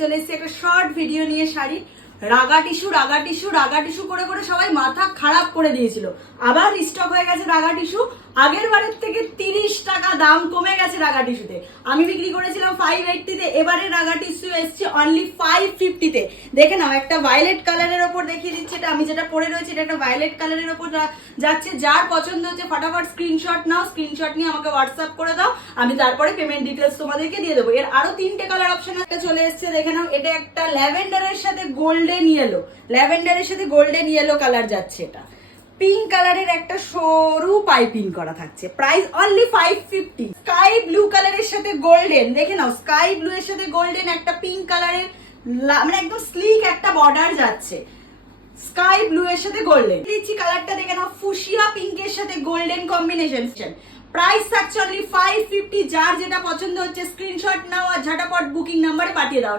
চলে এসেছি একটা শর্ট ভিডিও নিয়ে শাড়ি। রাগা টিস্যু করে করে সবাই মাথা খারাপ করে দিয়েছিল। আবার স্টক হয়ে গেছে রাগা টিস্যু। আগের বারের থেকে 30 টাকা দাম কমে গেছে রাগা টিস্যুতে। আমি বিক্রি করেছিলাম 580 তে, এবারে রাগা টিস্যু এসছে অনলি 550 তে। দেখে নাও, একটা ভায়োলেট কালারের ওপর দেখিয়ে দিচ্ছি। এটা আমি যেটা পরে রয়েছে এটা একটা ভায়োলেট কালারের ওপর যাচ্ছে। যার পছন্দ হচ্ছে ফটাফট স্ক্রিনশট নাও, স্ক্রিনশট নিয়ে আমাকে হোয়াটসঅ্যাপ করে দাও, আমি তারপরে পেমেন্ট ডিটেলস তোমাদেরকে দিয়ে দেবো। এর আরো 3টে কালার অপশন একটা চলে এসছে, দেখে নাও। এটা একটা ল্যাভেন্ডারের সাথে গোল্ডেন ইয়েলো, ল্যাভেন্ডারের সাথে গোল্ডেন ইয়েলো কালার যাচ্ছে। এটা পিঙ্ক কালারের একটা সরু পাইপিং করা থাকছে, প্রাইস অনলি 550। স্কাই ব্লু কালারের সাথে গোল্ডেন, দেখে নাও, স্কাই ব্লু এর সাথে গোল্ডেন একটা পিঙ্ক কালারের মানে একদম স্লিক একটা বর্ডার যাচ্ছে। স্কাই ব্লু এর সাথে গোল্ডেন লিচি কালারটা দেখে নাও, ফুশিয়া পিঙ্কের সাথে গোল্ডেন কম্বিনেশন। প্রাইস থাকছে অনলি 550। যার যেটা পছন্দ হচ্ছে স্ক্রিনশট নাও আর ঝটাপট বুকিং নাম্বারে পাঠিয়ে দাও।